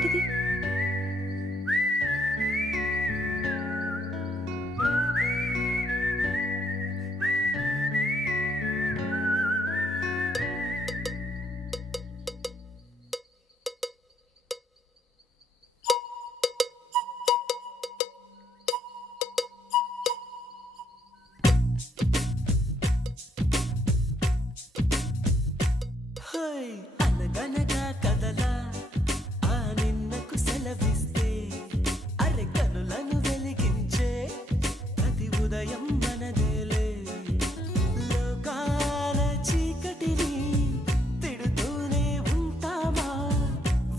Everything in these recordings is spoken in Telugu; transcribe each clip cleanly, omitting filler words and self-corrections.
ఏంటిది? అనగనగా కదలా ఆ నిన్నకు సెలవిస్తే అరె కనులను వెలిగించే ప్రతి ఉదయం మనదేలే లోకాల చీకటిని తిడుతూనే ఉంటామా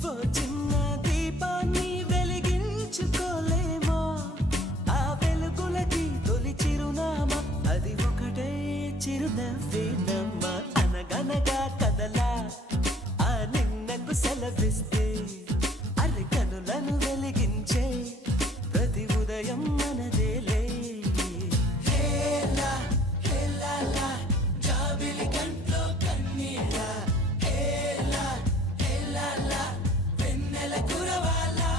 ఓ చిన్న దీపాన్ని వెలిగించుకోలేమా ఆ వెలుగులకి తొలి చిరునామా అది ఒకటే చిరునవ్వేనమ్మా అనగనగా కదలా ఆ నిన్నకు సెలవిస్తే అరె కనులను వెలిగించే ప్రతి ఉదయం మనదేలే హేలా హేలా లా జాబిలి కంట్లో కన్నీళ్ళ హేలా హేలా లా వెన్నెల కురవాలా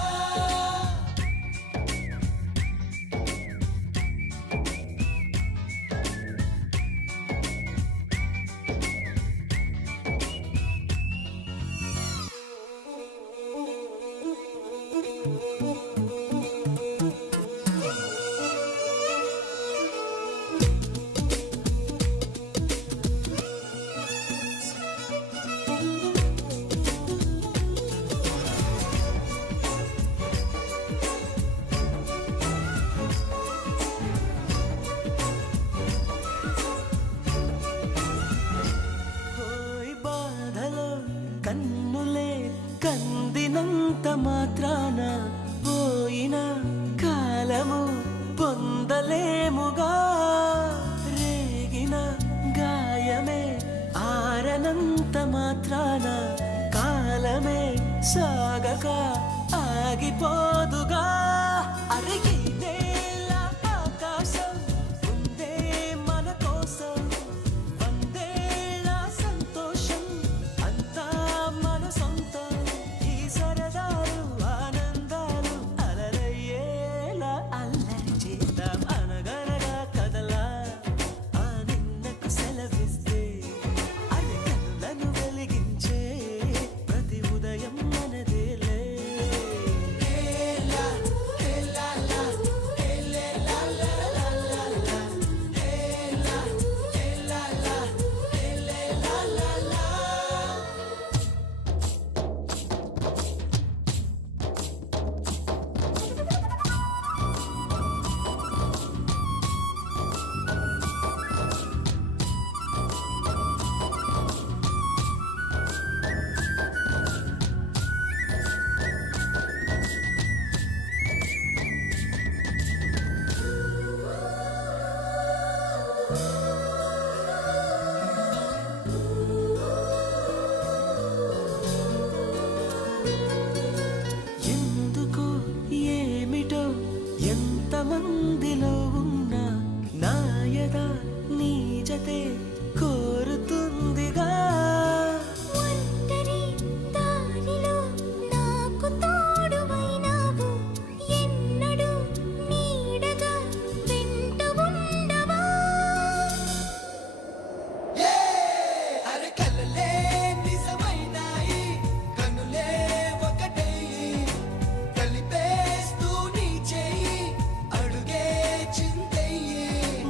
బాధలో కన్నులే కందినంత మాత్రాన పోయిన కాలము పొందలేముగా రేగిన గాయమే ఆరనంత మాత్రాన కాలమే సాగక ఆగిపోదుగా అరిగి నేల ఆకాశం ఉందే మన కోసం వందేళ్ళ సంతోషం అంతా మన సొంతం ఈ సరదాలు ఆనందాలు అలరయ్యేలా అల్లరి చేద్దాం అనగనగా కదలా ఆ నిన్నకు సెలవిస్తే అరె కనులను వెలిగించే ప్రతి ఉదయం మనదేలే హేలా హేలా లా హేలేలా లా లా లా లా హేలా హేలా లా హేలేలా లా లా ఎందుకు ఏమిటో ఎంతమందిలో ఉన్నా నాయద నీ జతే కోరుతుందిగా ఒంటరి దారిలో నాకు తోడువైనావు ఎన్నడూ నీడగా వెంట ఉండవా అరె కలలే నిజమైనాయి కనులే ఒకటై కలిపేస్తూ నీ చెయ్యి అడుగే చింతయ్యి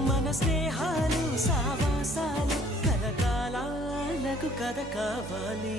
మన స్నేహాలు సావాసాలు కలకాలాలకు కథ కావాలి